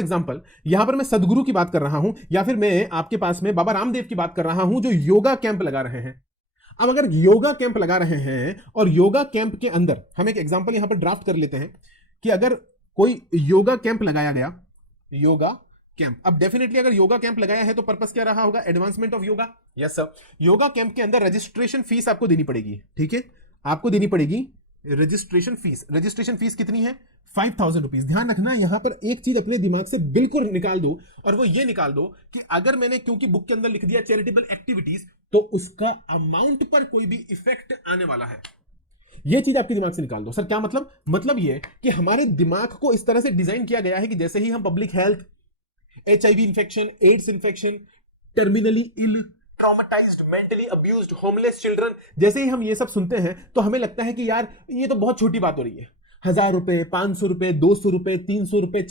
Example यहां पर मैं सदगुरु की बात कर रहा हूं या फिर मैं आपके पास में बाबा रामदेव की बात कर रहा हूं जो योगा कैंप लगा रहे हैं। अब अगर योगा कैंप लगा रहे हैं और योगा कैंप के अंदर हम एक एग्जांपल यहां पर ड्राफ्ट कर लेते हैं कि अगर कोई योगा कैंप लगाया गया, योगा कैंप, अब डेफिनेटली अगर योगा कैंप लगाया है तो पर्पस क्या रहा होगा? Advancement of yoga. Yes sir. Yoga camp के अंदर रजिस्ट्रेशन फीस आपको देनी पड़ेगी, ठीक है, आपको देनी पड़ेगी रजिस्ट्रेशन फीस। रजिस्ट्रेशन फीस कितनी है? 5000 रुपीज। ध्यान रखना यहां पर एक चीज अपने दिमाग से बिल्कुल निकाल दो, और वो ये निकाल दो कि अगर मैंने क्योंकि बुक के अंदर लिख दिया चैरिटेबल एक्टिविटीज तो उसका अमाउंट पर कोई भी इफेक्ट आने वाला है। ये चीज आपके दिमाग से निकाल दो। सर क्या मतलब? मतलब ये कि हमारे दिमाग को इस तरह से डिजाइन किया गया है कि जैसे ही हम public health, HIV infection, AIDS infection, terminally ill, traumatised, mentally abused, homeless children, जैसे ही हम ये सब सुनते हैं तो हमें लगता है कि यार ये तो बहुत छोटी बात हो रही है। 1000 रुपए, 500 रुपए, 200 रुपए, 300 रुपए।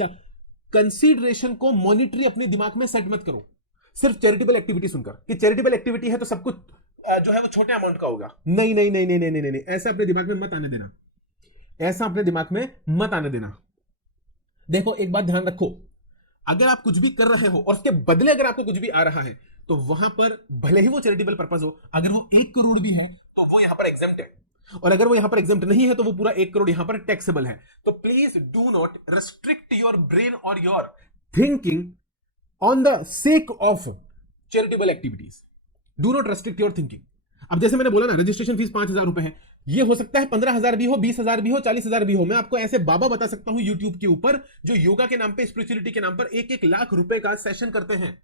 कंसीडरेशन को मॉनिटरी अपने दिमाग में सेट मत करो सिर्फ चैरिटेबल एक्टिविटी सुनकर कि चैरिटेबल एक्टिविटी है तो सब कुछ जो है वो छोटे अमाउंट का होगा। नहीं नहीं नहीं नहीं नहीं नहीं नहीं, ऐसा अपने दिमाग में मत आने देना, ऐसा अपने दिमाग में मत आने देना। देखो एक बात ध्यान रखो, अगर आप कुछ भी कर रहे हो और उसके बदले अगर आपको कुछ भी आ रहा है तो वहां पर भले ही वो चैरिटेबल पर्पस हो, अगर वो 1 करोड़ भी है तो वो यहां पर एग्जेम्प्ट है, और अगर वो यहां पर एग्जेम्प्ट नहीं है तो वो पूरा 1 करोड़ यहां पर टैक्सेबल है। तो please do not restrict your brain और your thinking on the sake of charitable activities. Do not restrict your thinking. अब जैसे मैंने बोला ना रजिस्ट्रेशन फीस 5000 रुपए है, ये हो सकता है 15000 भी हो, 20000 भी हो, 40000 भी हो। मैं आपको ऐसे बाबा बता सकता हूं यूट्यूब के ऊपर जो योगा के नाम पे, स्पिरिचुअलिटी के नाम पर 1-1 लाख रुपए का सेशन करते हैं,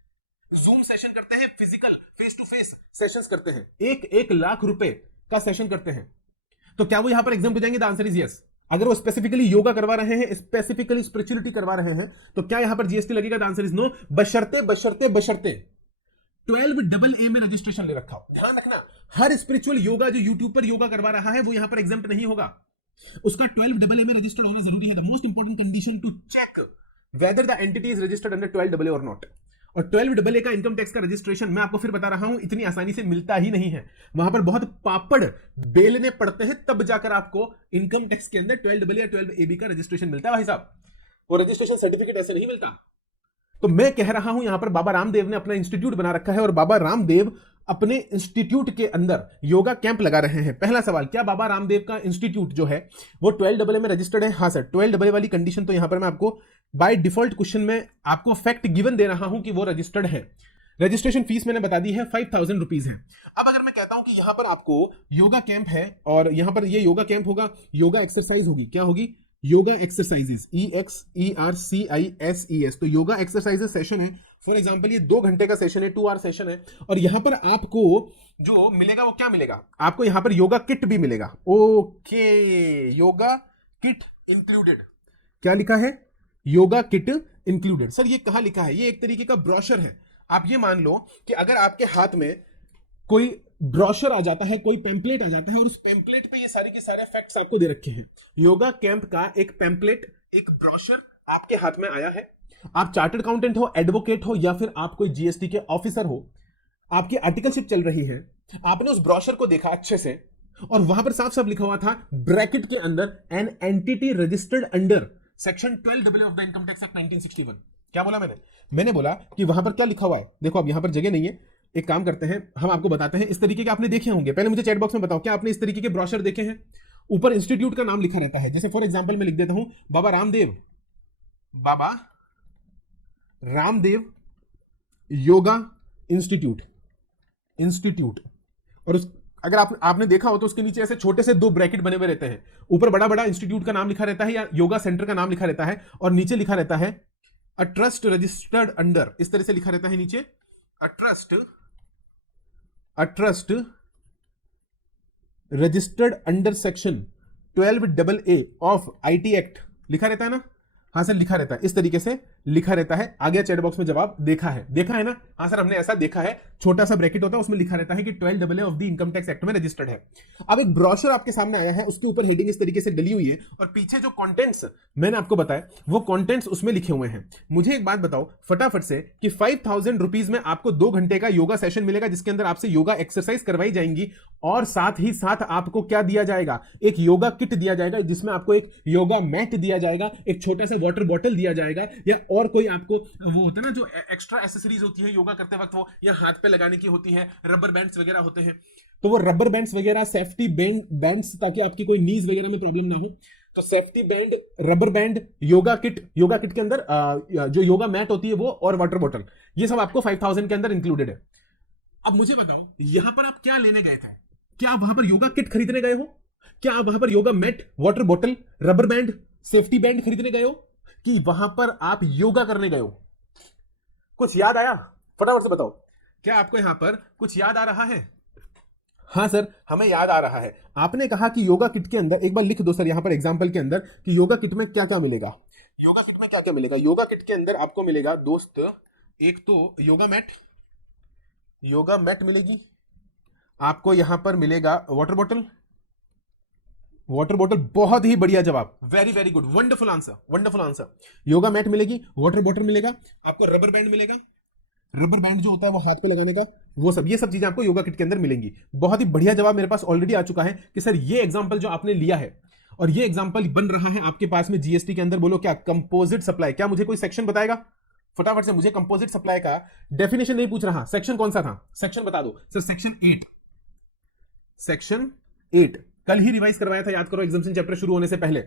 जूम सेशन करते हैं, physical face to face sessions करते हैं, 1-1 लाख रुपए का सेशन करते हैं। तो क्या वो यहां पर एग्जाम्प्ट हो जाएंगे? The answer is yes. अगर वो स्पेसिफिकली योगा करवा रहे हैं, स्पेसिफिकली स्पिरिचुअलिटी करवा रहे हैं तो क्या यहां पर जीएसटी लगेगा? The answer is no. बशर्ते बशर्ते बशर्ते 12AA में रजिस्ट्रेशन ले रखा हो। ध्यान रखना हर स्पिरिचुअल योगा जो यूट्यूब पर योगा करवा रहा है वो यहां पर एग्जाम्प्ट नहीं होगा, उसका 12AA में रजिस्टर्ड होना जरूरी है। The most important condition to check whether the entity is registered under 12AA और नॉट। और 12AA का इनकम टैक्स का रजिस्ट्रेशन मैं आपको फिर बता रहा हूं इतनी आसानी से मिलता ही नहीं है, वहां पर बहुत पापड़ बेलने पड़ते हैं तब जाकर आपको इनकम टैक्स के अंदर 12AA या 12AB का रजिस्ट्रेशन मिलता है। भाई साहब वो रजिस्ट्रेशन सर्टिफिकेट ऐसे नहीं मिलता। तो मैं कह रहा हूं यहां पर बाबा रामदेव ने अपना इंस्टीट्यूट बना रखा है और बाबा रामदेव अपने इंस्टीट्यूट के अंदर योगा कैंप लगा रहे हैं। पहला सवाल, क्या बाबा रामदेव का इंस्टीट्यूट जो है वो 12AA में रजिस्टर्ड है? हाँ सर। 12AA वाली कंडीशन तो यहां पर मैं आपको बाय डिफॉल्ट क्वेश्चन में आपको फैक्ट गिवन दे रहा हूं कि वो रजिस्टर्ड है। रजिस्ट्रेशन फीस मैंने बता दी है 5000 रुपीज है। अब अगर मैं कहता हूं कि यहां पर आपको योगा कैंप है और यहां पर ये योगा कैंप होगा, योगा एक्सरसाइज होगी, क्या होगी? Yoga exercises, EXERCISES। तो योगा एक्सरसाइजेस सेशन है, फॉर एग्जांपल ये 2 घंटे का सेशन है, 2 आवर सेशन है, और यहां पर आपको जो मिलेगा वो क्या मिलेगा? आपको यहां पर योगा किट भी मिलेगा। Okay, yoga kit included. क्या लिखा है? Yoga kit included. सर ये कहां लिखा है? ये एक तरीके का ब्रोशर है। आप ये मान लो कि अगर आपके हाथ में कोई ब्रोशर आ जाता है, कोई पेम्पलेट आ जाता है और उस पेम्पलेट पे ये सारे के सारे फैक्ट्स आपको दे रखे हैं। योगा कैंप का एक पेम्पलेट, एक ब्रोशर आपके हाथ में आया है। आप चार्टर्ड अकाउंटेंट हो, एडवोकेट हो या फिर आप कोई जीएसटी के ऑफिसर हो, आपकी आर्टिकलशिप चल रही है, आपने उस ब्रोशर को देखा अच्छे से और वहां पर साफ साफ लिखा हुआ था ब्रैकेट के अंदर an entity registered under section 12AA of the income tax act 1961। क्या बोला मैंने बोला कि वहां पर क्या लिखा हुआ है। देखो अब यहां पर जगह नहीं है, एक काम करते हैं, हम आपको बताते हैं। इस तरीके के आपने देखे होंगे, पहले मुझे चैट बॉक्स में बताओ क्या आपने इस तरीके के ब्रोशर देखे हैं? ऊपर इंस्टीट्यूट का नाम लिखा रहता है, जैसे फॉर एग्जांपल मैं लिख देता हूं बाबा रामदेव, बाबा रामदेव योगा इंस्टीट्यूट, और उस अगर आपने देखा हो तो उसके नीचे ऐसे छोटे से 2 ब्रैकेट बने हुए रहते हैं। ऊपर बड़ा बड़ा इंस्टीट्यूट का नाम लिखा रहता है या योगा सेंटर का नाम लिखा रहता है और नीचे लिखा रहता है अ ट्रस्ट रजिस्टर्ड अंडर, इस तरह से लिखा रहता है नीचे a trust registered under section 12AA of IT act लिखा रहता है ना? हाँ सर लिखा रहता है, इस तरीके से लिखा रहता है। आ गया चैट बॉक्स में जवाब, देखा है ना? हाँ सर हमने ऐसा देखा है, छोटा सा ब्रैकेट होता है उसमें लिखा रहता है कि 12AA of the income tax act में रजिस्टर्ड है। अब एक ब्रोशर आपके सामने आया है, उसके ऊपर हेडिंग इस तरीके से डली हुई है और पीछे जो कंटेंट्स मैंने आपको बताया वो कंटेंट्स उसमें लिखे हुए हैं। मुझे एक बात बताओ फटाफट से कि 5000 रुपीज में आपको 2 घंटे का योगा सेशन मिलेगा जिसके अंदर आपसे योगा एक्सरसाइज करवाई जाएंगी और साथ ही साथ आपको क्या दिया जाएगा? एक योगा किट दिया जाएगा जिसमें आपको एक योगा मैट दिया जाएगा, एक छोटा सा वाटर बॉटल दिया जाएगा या और कोई आपको वो होता है ना जो एक्स्ट्रा एसेसरीज होती है योगा करते वक्त, वो या हाथ पे लगाने की होती है, रबर बैंड्स वगैरह होते हैं, तो वो रबर बैंड्स वगैरह, सेफ्टी बैंड्स, ताकि आपकी कोई नीज वगैरह में प्रॉब्लम ना हो, तो safety band, rubber band, yoga kit के अंदर जो योगा मैट होती है वो, और वाटर बॉटल, ये सब आपको 5000 के अंदर इंक्लूडेड है। अब मुझे बताओ यहां पर आप क्या लेने गए थे? क्या आप वहां पर योगा किट खरीदने गए हो? क्या आप वहां पर yoga mat, water bottle, rubber band, safety band खरीदने गए हो, कि वहां पर आप योगा करने गए हो? कुछ याद आया? फटाफट से बताओ, क्या आपको यहां पर कुछ याद आ रहा है? हाँ सर, हमें याद आ रहा है। आपने कहा कि योगा किट के अंदर, एक बार लिख दो सर यहां पर एग्जांपल के अंदर कि योगा किट में क्या क्या मिलेगा। योगा किट में क्या क्या मिलेगा? योगा किट के अंदर आपको मिलेगा दोस्त, एक तो योगा मैट मिलेगी आपको, यहां पर मिलेगा वाटर बॉटल, बहुत ही बढ़िया जवाब, very very good, wonderful answer. Yoga mat मिलेगी, वाटर बॉटल मिलेगा आपको, रबर बैंड मिलेगा, रबर बैंड जो होता है वो हाथ पे लगाने का, वो सब, ये सब चीजें आपको योगा किट के अंदर मिलेंगी। बहुत ही बढ़िया जवाब मेरे पास ऑलरेडी आ चुका है कि सर ये एग्जांपल जो आपने लिया है, और ये एग्जांपल बन रहा है आपके पास में जीएसटी के अंदर, बोलो क्या? Composite supply. क्या मुझे कोई सेक्शन बताएगा फटाफट से? मुझे कंपोजिट सप्लाई का डेफिनेशन नहीं पूछ रहा, सेक्शन कौन सा था? सेक्शन बता दो सर। सेक्शन 8 कल ही रिवाइज करवाया था, याद करो, एग्जामिनेशन चैप्टर शुरू होने से पहले।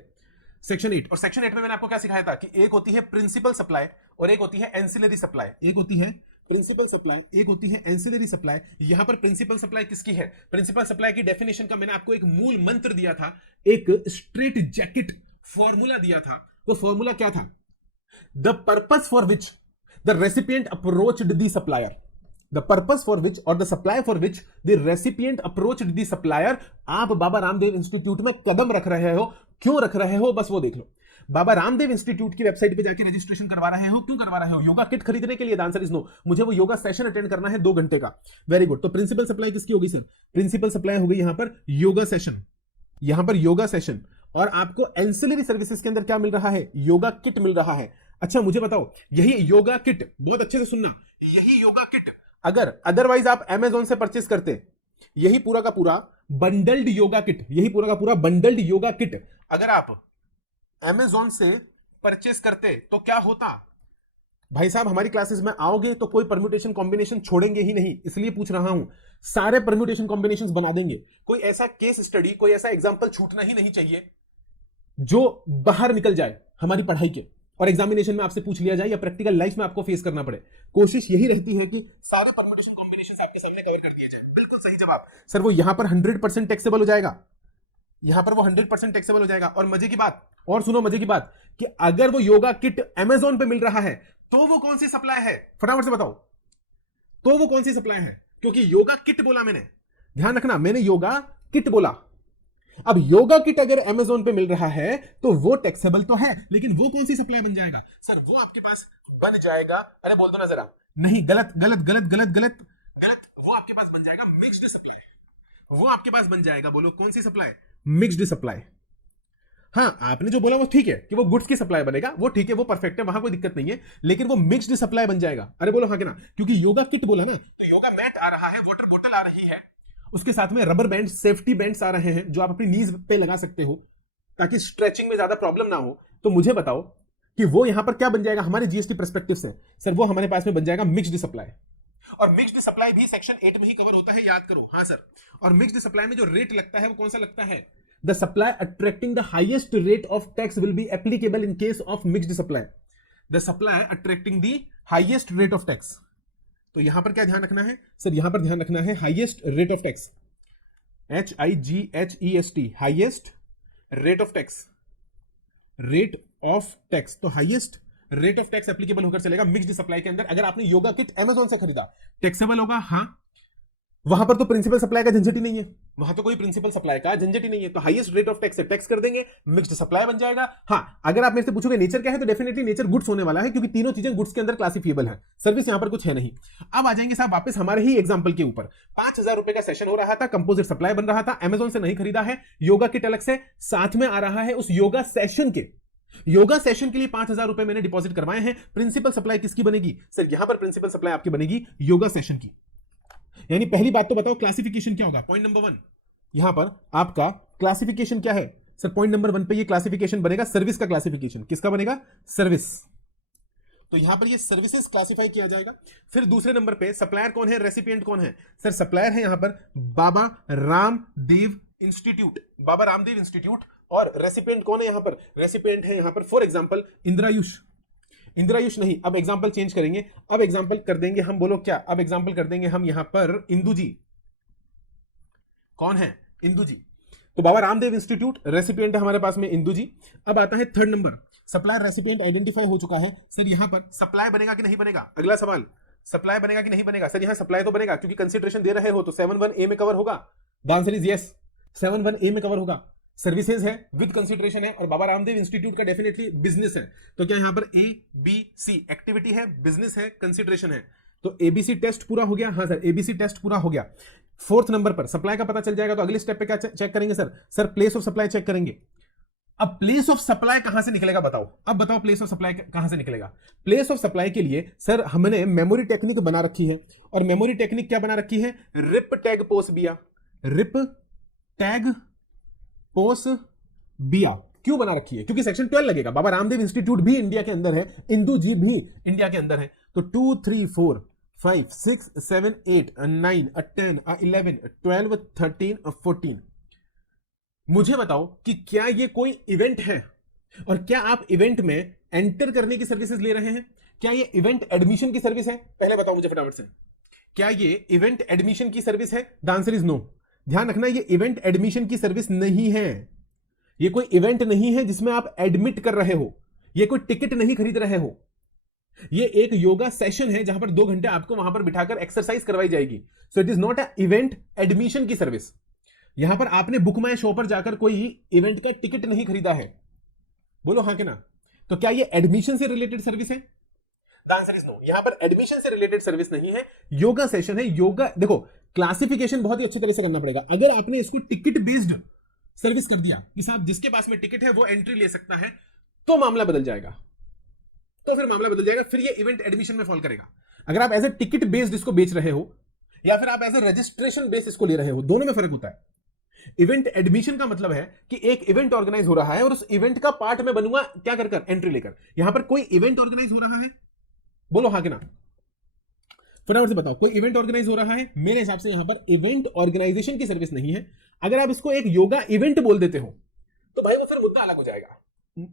सेक्शन 8, और सेक्शन 8 में मैंने आपको क्या सिखाया था कि एक होती है प्रिंसिपल सप्लाई और एक होती है एंसिलरी सप्लाई। एक होती है प्रिंसिपल सप्लाई, एक होती है एंसिलरी सप्लाई। यहां पर प्रिंसिपल सप्लाई किसकी है? प्रिंसिपल सप्लाई की डेफिनेशन का मैंने आपको एक मूल मंत्र दिया था, एक स्ट्रेट जैकेट फॉर्मूला दिया था। वो फॉर्मूला क्या था? The purpose for which the recipient approached the supplier, the purpose for which और the supply for which the recipient approached the supplier. आप बाबा रामदेव इंस्टीट्यूट में कदम रख रहे हो, क्यों रख रहे हो? बस वो देख लो। बाबा रामदेव इंस्टीट्यूट की वेबसाइट पे जाके रजिस्ट्रेशन करवा रहे हो, क्यों करवा रहे हो? योगा किट खरीदने के लिए? The answer is no. मुझे वो योगा सेशन अटेंड करना है 2 घंटे का। Very good. तो प्रिंसिपल सप्लाई किसकी होगी सर? प्रिंसिपल सप्लाई हो गई यहां पर योगा सेशन, यहां पर योगा सेशन। और आपको एंसिलरी सर्विसेज के अंदर क्या मिल रहा है? योगा किट मिल रहा है। अच्छा मुझे बताओ, यही योगा किट, बहुत अच्छे से सुनना, यही योगा किट अगर अदरवाइज आप अमेजोन से परचेस करते, यही पूरा का पूरा बंडल्ड योगा किट, यही पूरा का पूरा बंडल्ड योगा किट अगर आप अमेजोन से परचेस करते तो क्या होता? भाई साहब हमारी क्लासेस में आओगे तो कोई परम्यूटेशन कॉम्बिनेशन छोड़ेंगे ही नहीं, इसलिए पूछ रहा हूं। सारे परम्यूटेशन कॉम्बिनेशंस बना देंगे। कोई ऐसा केस स्टडी, कोई ऐसा एग्जांपल छूटना ही नहीं चाहिए जो बाहर निकल जाए हमारी पढ़ाई के, और एग्जामिनेशन में आपसे पूछ लिया जाए या प्रैक्टिकल लाइफ में आपको फेस करना पड़े। कोशिश यही रहती है कि सारे परम्यूटेशन कॉम्बिनेशंस आपके सामने कवर कर दिए जाए। बिल्कुल सही जवाब सर। वो यहां पर 100% टैक्सेबल हो जाएगा, यहां पर वो 100% टैक्सेबल हो जाएगा। और मजे की बात, और सुनो मजे की बात, कि अगर वो योगा किट अमेजोन पे मिल रहा है तो वो कौन सी सप्लाई है? फटाफट से बताओ, तो वो कौन सी सप्लाई है? क्योंकि योगा किट बोला मैंने, ध्यान रखना, मैंने योगा किट बोला। अब योगा किट अगर अमेजोन पे मिल रहा है तो वो टैक्सेबल तो है, लेकिन वो कौन सी सप्लाई बन जाएगा सर? वो आपके पास बन जाएगा, अरे बोल दो ना जरा, नहीं गलत गलत गलत गलत गलत गलत, वो आपके पास बन जाएगा मिक्स्ड सप्लाई। वो आपके पास बन जाएगा, बोलो कौन सी सप्लाई? Mixed supply. हाँ आपने जो बोला वो ठीक है कि वो गुड्स की सप्लाई बनेगा, वो ठीक है, वो परफेक्ट है, वहां कोई दिक्कत नहीं है, लेकिन वो मिक्स्ड सप्लाई बन जाएगा। अरे बोलो हाँ कि ना? क्योंकि योगा किट बोला ना, तो योगा मैट आ रहा है, वाटर बोतल आ रही है, उसके साथ में रबर बैंड, सेफ्टी बैंड्स आ रहे हैं जो आप अपनी नीज पे लगा सकते हो ताकि स्ट्रेचिंग में ज्यादा प्रॉब्लम ना हो। तो मुझे बताओ कि वो यहां पर क्या बन जाएगा हमारे जीएसटी पर्सपेक्टिव से? सर वो हमारे पास में बन जाएगा मिक्स्ड सप्लाई। और मिक्स्ड सप्लाई भी सेक्शन 8 में ही कवर होता है, याद करो। हाँ सर। और मिक्स्ड सप्लाई में जो रेट लगता है वो कौन सा लगता है? The supply attracting the highest rate of tax will be applicable in case of mixed supply. The supply attracting the highest rate of tax. तो यहां पर क्या ध्यान रखना है सर? यहां पर ध्यान रखना है highest rate of tax, HIGHEST, highest rate of tax, rate of tax. तो highest rate of tax applicable होकर चलेगा मिक्स्ड सप्लाई के अंदर। अगर आपने योगा किट अमेजोन से खरीदा, टैक्सेबल होगा। हाँ, वहां पर तो प्रिंसिपल सप्लाई का झंझट ही नहीं है, वहां तो कोई प्रिंसिपल सप्लाई का झंझट ही नहीं है, तो हाईएस्ट रेट ऑफ टैक्स से टैक्स कर देंगे, मिक्स्ड सप्लाई बन जाएगा। हाँ, अगर आप मेरे से पूछोगे नेचर क्या है, तो डेफिनेटली नेचर गुड्स होने वाला है, क्योंकि तीनों चीजें गुड्स के अंदर क्लासिफिएबल है, सर्विस यहां पर कुछ है नहीं। अब आ जाएंगे साहब वापस हमारे ही एग्जांपल के ऊपर। 5000 रुपए का सेशन हो रहा था, कंपोजिट सप्लाई बन रहा था, अमेजोन से नहीं खरीदा है, योगा किट अलग से साथ में आ रहा है। उस योगा सेशन के लिए 5000 रुपए मैंने डिपॉजिट करवाए हैं। प्रिंसिपल सप्लाई किसकी बनेगी सर? यहां पर प्रिंसिपल सप्लाई आपकी बनेगी योगा सेशन की। यानी पहली बात तो बताओ क्लासिफिकेशन क्या होगा? पॉइंट नंबर 1 यहां पर आपका क्लासिफिकेशन क्या है सर? पॉइंट नंबर 1 पे ये क्लासिफिकेशन बनेगा सर्विस का क्लासिफिकेशन। किसका बनेगा? सर्विस। तो यहां पर ये सर्विसेज क्लासिफाई किया जाएगा। फिर दूसरे नंबर पे सप्लायर कौन है, रेसिपिएंट कौन है? सर सप्लायर है यहां पर बाबा रामदेव इंस्टीट्यूट, बाबा रामदेव इंस्टीट्यूट। और रेसिपिएंट कौन है यहां पर? रेसिपिएंट है यहां पर फॉर एग्जांपल इंद्रायुष, इंद्रायुष नहीं, अब एग्जांपल चेंज करेंगे, अब एग्जांपल कर देंगे हम, बोलो क्या, अब एग्जांपल कर देंगे हम यहां पर इंदु जी। कौन है? इंदु जी। तो बाबा रामदेव इंस्टीट्यूट, रेसिपिएंट है हमारे पास में इंदु जी। अब आता है third number, supplier recipient identify हो चुका है। सर यहां पर सप्लाई बनेगा कि नहीं बनेगा? अगला सवाल, सप्लाई बनेगा कि नहीं बनेगा? सर यहां सप्लाई तो बनेगा क्योंकि कंसीडरेशन दे रहे हो, तो 7(1)(a) में कवर होगा। The answer is yes, 7(1)(a) में कवर होगा। सर्विसेज है, विद कंसीडरेशन है, और बाबा रामदेव इंस्टीट्यूट का डेफिनेटली बिजनेस है। तो क्या यहां पर ABC एक्टिविटी है, बिजनेस है, कंसीडरेशन है, तो ABC टेस्ट पूरा हो गया। हाँ सर ABC टेस्ट पूरा हो गया। फोर्थ नंबर पर सप्लाई का पता चल जाएगा, तो अगले स्टेप पे क्या चेक करेंगे sir? Sir place of supply check करेंगे। अब प्लेस ऑफ सप्लाई कहां से निकलेगा बताओ? अब बताओ प्लेस ऑफ सप्लाई कहां से निकलेगा? प्लेस ऑफ सप्लाई के लिए सर हमने मेमोरी टेक्निक बना रखी है, और मेमोरी टेक्निक क्या बना रखी है? रिप टैग पोस बिया, रिप टैग पोस बिया। क्यों बना रखी है? क्योंकि सेक्शन 12 लगेगा। बाबा रामदेव इंस्टीट्यूट भी इंडिया के अंदर है, इंदु जी भी इंडिया के अंदर है, तो 2 3 4 5 6 7 8 9 10 11 12 13 14। मुझे बताओ कि क्या ये कोई इवेंट है, और क्या आप इवेंट में एंटर करने की सर्विसेज ले रहे हैं? क्या ये इवेंट एडमिशन की सर्विस है? पहले बताओ मुझे फटाफट से, क्या ये इवेंट एडमिशन की सर्विस है? The answer is no. ध्यान रखना, ये इवेंट एडमिशन की सर्विस नहीं है। ये कोई इवेंट नहीं है जिसमें आप एडमिट कर रहे हो, ये कोई टिकट नहीं खरीद रहे हो। ये एक योगा सेशन है जहां पर 2 घंटे आपको वहां पर बिठाकर एक्सरसाइज करवाई जाएगी। So it is not a event admission की सर्विस। यहां पर आपने बुक माय शो पर जाकर कोई इवेंट का टिकट नहीं खरीदा है, बोलो हाँ कि ना? तो क्या ये एडमिशन से रिलेटेड सर्विस है? The answer is no. यहां पर एडमिशन से रिलेटेड सर्विस नहीं है, योगा सेशन है। योगा देखो, क्लासिफिकेशन बहुत ही अच्छी तरह से करना पड़ेगा। अगर आपने इसको टिकट बेस्ड सर्विस कर दिया कि साहब जिसके पास में टिकट है वो एंट्री ले सकता है, तो मामला बदल जाएगा, तो फिर मामला बदल जाएगा, फिर ये इवेंट एडमिशन में फॉल करेगा। अगर आप एज ए टिकट बेस्ड इसको बेच रहे हो, या फिर आप एज ए रजिस्ट्रेशन बेस्ड इसको ले रहे हो, दोनों में फर्क होता है। इवेंट एडमिशन का मतलब है कि एक इवेंट ऑर्गेनाइज हो रहा है और उस इवेंट का पार्ट में बनूंगा क्या कर कर? एंट्री लेकर। यहां पर कोई इवेंट ऑर्गेनाइज हो रहा है, बोलो हाँ कि ना? फटाफट से बताओ, कोई इवेंट ऑर्गेनाइज हो रहा है? मेरे हिसाब से यहां पर इवेंट ऑर्गेनाइजेशन की सर्विस नहीं है। अगर आप इसको एक योगा इवेंट बोल देते हो तो भाई वो फिर मुद्दा अलग हो जाएगा।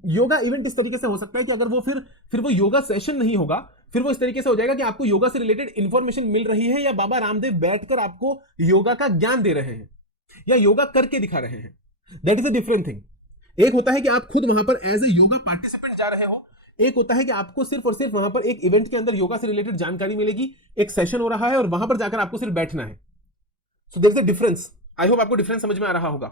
योगा इवेंट इस तरीके से हो सकता है कि अगर वो फिर वो योगा सेशन नहीं होगा, फिर वो इस तरीके से हो जाएगा कि आपको योगा से रिलेटेड इंफॉर्मेशन मिल रही है, या बाबा रामदेव बैठकर आपको योगा का ज्ञान दे रहे हैं, या योगा करके दिखा रहे हैं। That is a different thing. एक होता है कि आप खुद वहां पर एज ए योगा पार्टिसिपेंट जा रहे हो, एक होता है कि आपको सिर्फ और सिर्फ वहां पर एक इवेंट के अंदर योगा से रिलेटेड जानकारी मिलेगी, एक सेशन हो रहा है और वहां पर जाकर आपको सिर्फ बैठना है। So there is a difference. I hope आपको डिफरेंस समझ में आ रहा होगा,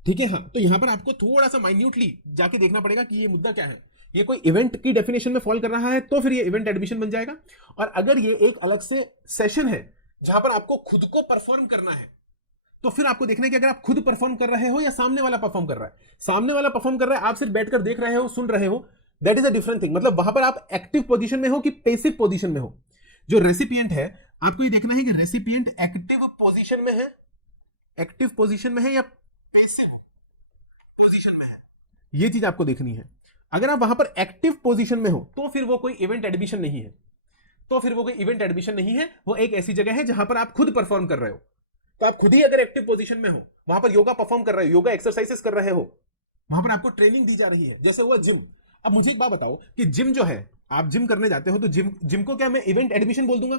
ठीक है? हाँ, तो यहां पर आपको थोड़ा सा माइन्यूटली जाके देखना पड़ेगा कि ये मुद्दा क्या है। ये कोई इवेंट की डेफिनेशन में फॉल कर रहा है तो फिर ये इवेंट एडमिशन बन जाएगा, और अगर ये एक अलग से सेशन है जहां पर आपको खुद को परफॉर्म करना है, तो फिर आपको देखना है कि अगर आप खुद परफॉर्म कर रहे हो या सामने वाला परफॉर्म कर रहा है। सामने वाला परफॉर्म कर रहा है, आप सिर्फ बैठकर देख रहे हो, सुन रहे हो, that is a different thing. मतलब वहां पर आप एक्टिव पोजीशन में हो कि पैसिव पोजीशन में हो। जो रेसिपिएंट है, आपको ये देखना है कि रेसिपिएंट एक्टिव पोजीशन में है, एक्टिव पोजीशन में है या पैसिव पोजीशन में है, ये चीज आपको देखनी है। अगर आप वहां पर एक्टिव पोजीशन में हो तो फिर वो कोई इवेंट एडमिशन नहीं है, तो फिर वो कोई इवेंट एडमिशन नहीं है। वो एक ऐसी जगह है जहां पर आप खुद परफॉर्म कर रहे हो। तो आप खुद ही अगर एक्टिव पोजीशन में हो, वहां पर योगा परफॉर्म कर रहे हो, योगा एक्सरसाइजेस कर रहे हो, वहां पर आपको ट्रेनिंग दी जा रही है, जैसे हुआ जिम। अब मुझे एक बात बताओ कि जिम जो है, आप जिम करने जाते हो, तो जिम को क्या मैं इवेंट एडमिशन बोल दूंगा?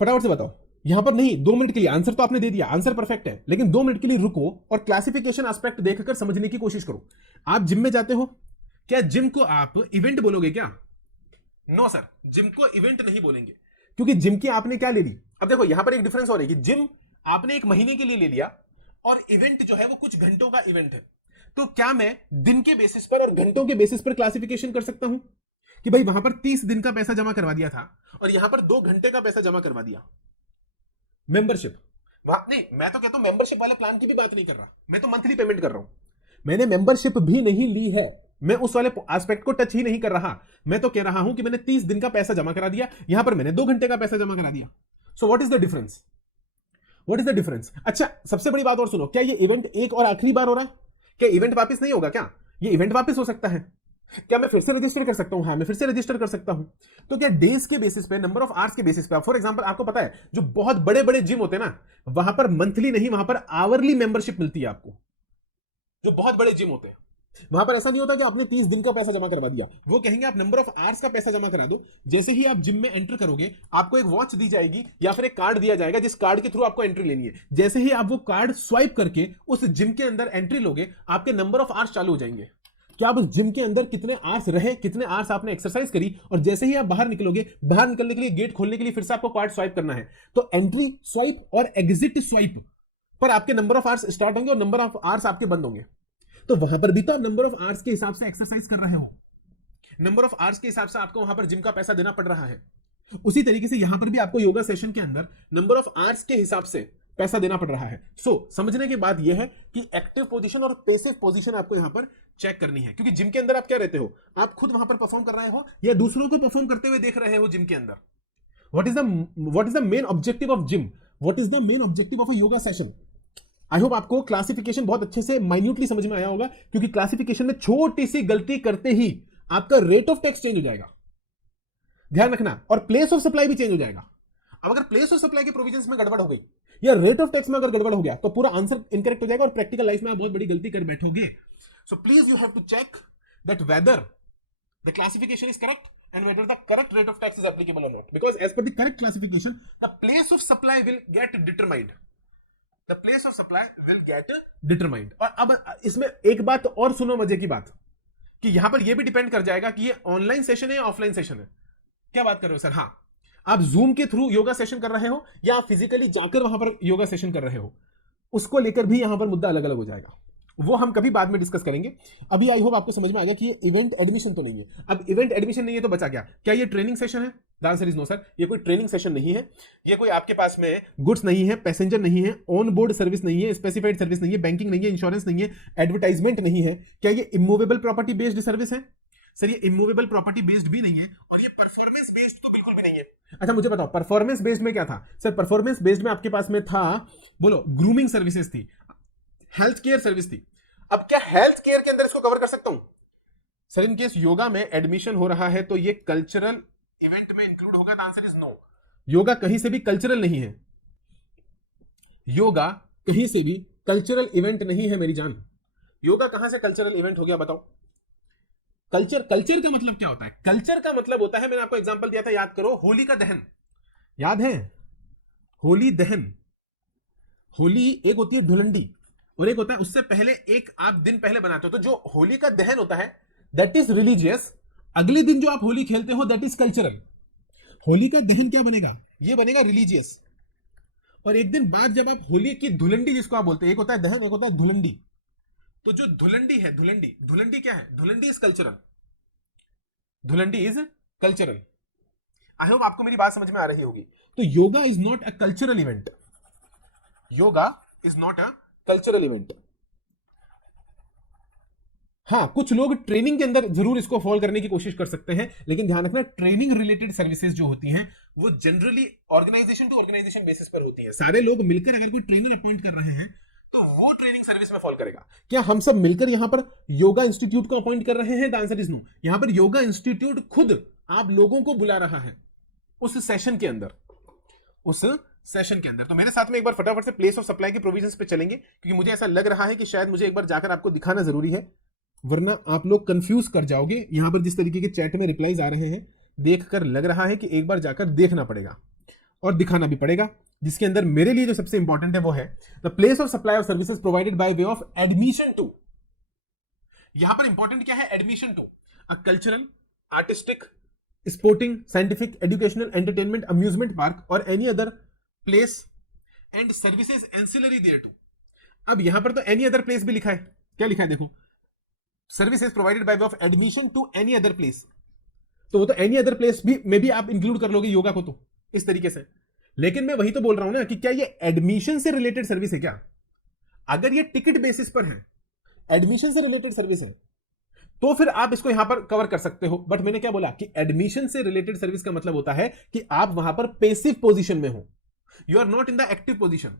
फटाफट से बताओ। यहां पर नहीं, 2 मिनट के लिए, आंसर तो आपने दे दिया, आंसर परफेक्ट है, लेकिन 2 मिनट के लिए रुको और क्लासिफिकेशन एस्पेक्ट देखकर समझने की कोशिश करो। आप जिम में जाते हो, क्या जिम को आप इवेंट बोलोगे क्या? नो सर, जिम को इवेंट नहीं बोलेंगे, क्योंकि जिम की आपने क्या ले ली। अब देखो यहां पर एक डिफरेंस हो रही है कि जिम आपने 1 महीने के लिए ले लिया, और इवेंट जो है वो कुछ घंटों का इवेंट है। तो क्या मैं दिन के बेसिस पर और घंटों के बेसिस पर क्लासिफिकेशन कर सकता हूं कि भाई वहां पर 30 दिन का पैसा जमा करवा दिया था और यहां पर 2 घंटे का पैसा जमा करवा दिया? मेंबरशिप नहीं, मैं तो कहता हूं मेंबरशिप वाले प्लान की भी बात नहीं कर रहा, मैं तो मंथली पेमेंट कर रहा हूं। मैंने मेंबरशिप भी नहीं ली है, मैं उस वाले एस्पेक्ट को टच ही नहीं कर रहा। मैं तो कह रहा हूं कि मैंने 30 दिन का पैसा जमा करा दिया, यहां पर मैंने 2 घंटे का पैसा जमा करा दिया। So what is the difference? What is the difference? अच्छा, सबसे बड़ी बात और सुनो, क्या ये इवेंट एक और आखिरी बार हो रहा है? क्या इवेंट वापस नहीं होगा क्या? ये इवेंट वापस हो सकता है, क्या मैं फिर से रजिस्टर कर सकता हूं? हाँ, मैं फिर से रजिस्टर कर सकता हूं। तो क्या डेज के बेसिस पे, नंबर ऑफ आवर्स के बेसिस पे, फॉर एग्जांपल आपको पता है जो बहुत बड़े बड़े जिम होते हैं ना, वहां पर मंथली नहीं, वहां पर आवरली मेंबरशिप मिलती है आपको। जो बहुत बड़े जिम होते हैं वहां पर ऐसा नहीं होता कि आपने 30 दिन का पैसा जमा करवा दिया, वो कहेंगे आप नंबर ऑफ आवर्स का पैसा जमा करा दो। जैसे ही आप जिम में एंटर करोगे आपको एक वॉच दी जाएगी या फिर एक कार्ड दिया जाएगा, जिस कार्ड के थ्रू आपको एंट्री लेनी है। जैसे ही आप वो कार्ड स्वाइप करके उस जिम के अंदर एंट्री लोगे, आपके नंबर ऑफ आवर्स चालू हो जाएंगे कि आप उस जिम के अंदर कितने आवर्स रहे, कितने आवर्स आपने एक्सरसाइज करी। और जैसे ही आप बाहर निकलोगे, बाहर निकलने के लिए, गेट खोलने के लिए फिर से आपको कार्ड स्वाइप करना है। तो एंट्री स्वाइप और एग्जिट स्वाइप पर आपके नंबर ऑफ आवर्स स्टार्ट होंगे और नंबर ऑफ आवर्स आपके बंद होंगे। तो वहां पर भी तो आप नंबर ऑफ आवर्स के हिसाब से एक्सरसाइज कर रहे हो, नंबर ऑफ आवर्स के हिसाब से आपको वहां पर जिम का पैसा देना पड़ रहा है। उसी तरीके से यहां पर भी आपको योगा सेशन के अंदर नंबर ऑफ आवर्स के हिसाब से पैसा देना पड़ रहा है। समझने की बात यह है कि एक्टिव पोजीशन और पैसिव पोजीशन आपको यहां पर चेक करनी है, क्योंकि जिम के अंदर आप क्या रहते हो, आप खुद वहां पर परफॉर्म कर रहे हो या दूसरों को परफॉर्म करते हुए देख रहे हो जिम के अंदर। What is the main objective of gym, what is the main objective of a yoga session. I hope आपको क्लासिफिकेशन बहुत अच्छे से माइन्यूटली समझ में आया होगा, क्योंकि क्लासिफिकेशन में छोटी सी गलती करते ही आपका रेट ऑफ टैक्स चेंज हो जाएगा, ध्यान रखना, और प्लेस ऑफ सप्लाई भी चेंज हो जाएगा। अब अगर प्लेस ऑफ सप्लाई के प्रोविजंस में गड़बड़ हो गई या रेट ऑफ टैक्स में अगर गड़बड़ हो गया तो पूरा आंसर इनकरेक्ट हो जाएगा और प्रैक्टिकल लाइफ में आप बहुत बड़ी गलती कर बैठोगे। So please you have to check that whether the classification is correct and whether the correct rate of tax is applicable or not, because as per the correct classification the place of supply will get determined, the place of supply will get determined। और अब इसमें एक बात और सुनो, मजे की बात, कि यहां पर यह भी डिपेंड कर जाएगा कि ये ऑनलाइन सेशन है या ऑफलाइन सेशन है। क्या बात कर रहे हो सर? हाँ, आप जूम के थ्रू योगा सेशन कर रहे हो या आप फिजिकली जाकर वहां पर योगा सेशन कर रहे हो, उसको लेकर भी यहां पर मुद्दा अलग अलग हो जाएगा, वो हम कभी बाद में डिस्कस करेंगे। अभी आई होप आपको समझ में आ गया कि ये इवेंट एडमिशन तो नहीं है। अब इवेंट एडमिशन नहीं है तो बचा क्या ये ट्रेनिंग सेशन है? The answer is no sir, ये कोई ट्रेनिंग सेशन नहीं है, ये कोई आपके पास में गुड्स नहीं है, पैसेंजर नहीं है, ऑन बोर्ड सर्विस नहीं है, स्पेसिफाइड सर्विस नहीं है, बैंकिंग नहीं है, इंश्योरेंस नहीं है, एडवर्टाइजमेंट नहीं है। क्या ये इमूवेबल प्रॉपर्टी बेस्ड सर्विस है? सर ये इमूवेबल प्रॉपर्टी बेस्ड भी नहीं है और ये परफॉर्मेंस बेस्ड तो बिल्कुल भी नहीं है। अच्छा मुझे बताओ परफॉर्मेंस बेस्ड में क्या था? सर परफॉर्मेंस बेस्ड में आपके पास में था, बोलो, ग्रूमिंग सर्विसेज थी, हेल्थ केयर सर्विस थी। अब क्या हेल्थ केयर के अंदर इसको कवर कर सकता हूं? सर इन केस योगा में एडमिशन हो रहा है तो ये कल्चरल इवेंट में इंक्लूड होगा। The answer is no, yoga कहीं से भी कल्चरल नहीं है, योगा कहीं से भी कल्चरल इवेंट नहीं है मेरी जान। योगा कहां से कल्चरल इवेंट हो गया बताओ? कल्चर का मतलब क्या होता है? कल्चर का मतलब होता है, मैंने आपको एग्जांपल दिया था, याद करो, होली का दहन, याद है? होली दहन, होली एक होती है धुलंडी और एक होता है उससे पहले, एक आप दिन पहले बनाते हो। तो जो होली का दहन होता है दैट इज रिलीजियस, अगले दिन जो आप होली खेलते हो दैट इज कल्चरल। होली का दहन क्या बनेगा? ये बनेगा रिलीजियस। और एक दिन बाद जब आप होली की धुलंडी, जिसको आप बोलते हैं, एक होता है दहन, एक होता है धुलंडी। तो जो धुलंडी है, धुलंडी क्या है? Dhulandi is cultural, Dhulandi is cultural. I hope आपको मेरी बात समझ में आ रही होगी। तो yoga is not a cultural event, yoga is not a cultural event. हाँ, कुछ लोग ट्रेनिंग के अंदर जरूर इसको फॉलो करने की कोशिश कर सकते हैं, लेकिन ध्यान रखना ट्रेनिंग रिलेटेड सर्विसेज जो होती हैं वो generally organisation to organisation basis पर होती हैं। सारे लोग मिलकर अगर कोई ट्रेनर अपॉइंट कर रहे हैं तो वो ट्रेनिंग सर्विस में फॉलो करेगा। क्या हम सब मिलकर यहां पर योगा इंस्टीट्यूट को अपॉइंट कर रहे हैं? The answer is no. यहां पर योगा इंस्टीट्यूट खुद आप लोगों को बुला रहा है उस सेशन के अंदर, उस सेशन के अंदर। तो मेरे साथ में एक बार फटाफट से प्लेस ऑफ सप्लाई के प्रोविजंस पे चलेंगे, क्योंकि मुझे ऐसा लग रहा है कि शायद मुझे एक बार जाकर आपको दिखाना जरूरी है, वरना आप लोग कंफ्यूज कर जाओगे। यहां पर जिस तरीके के चैट में रिप्लाईज आ रहे हैं देखकर लग रहा है कि एक बार जाकर देखना पड़ेगा और दिखाना भी पड़ेगा, जिसके अंदर मेरे लिए जो सबसे इंपॉर्टेंट है वो है the place of supply of services provided by way of admission to. यहां पर इंपॉर्टेंट क्या है? Admission to a cultural, artistic, sporting, scientific, educational, entertainment, amusement park और any other place and services ancillary thereto. अब यहां पर तो any other place भी लिखा है। क्या लिखा है? देखो, services provided by way of admission to any other place. तो वो तो एनी अदर प्लेस भी में भी आप इंक्लूड कर लोगे योगा को, तो इस तरीके से। लेकिन मैं वही तो बोल रहा हूं ना कि क्या ये एडमिशन से रिलेटेड सर्विस है क्या? अगर ये टिकट बेसिस पर है, एडमिशन से रिलेटेड सर्विस है, तो फिर आप इसको यहां पर कवर कर सकते हो। बट मैंने क्या बोला कि एडमिशन से रिलेटेड सर्विस का मतलब होता है कि आप वहां पर पैसिव पोजीशन में हो, you are not in the active position.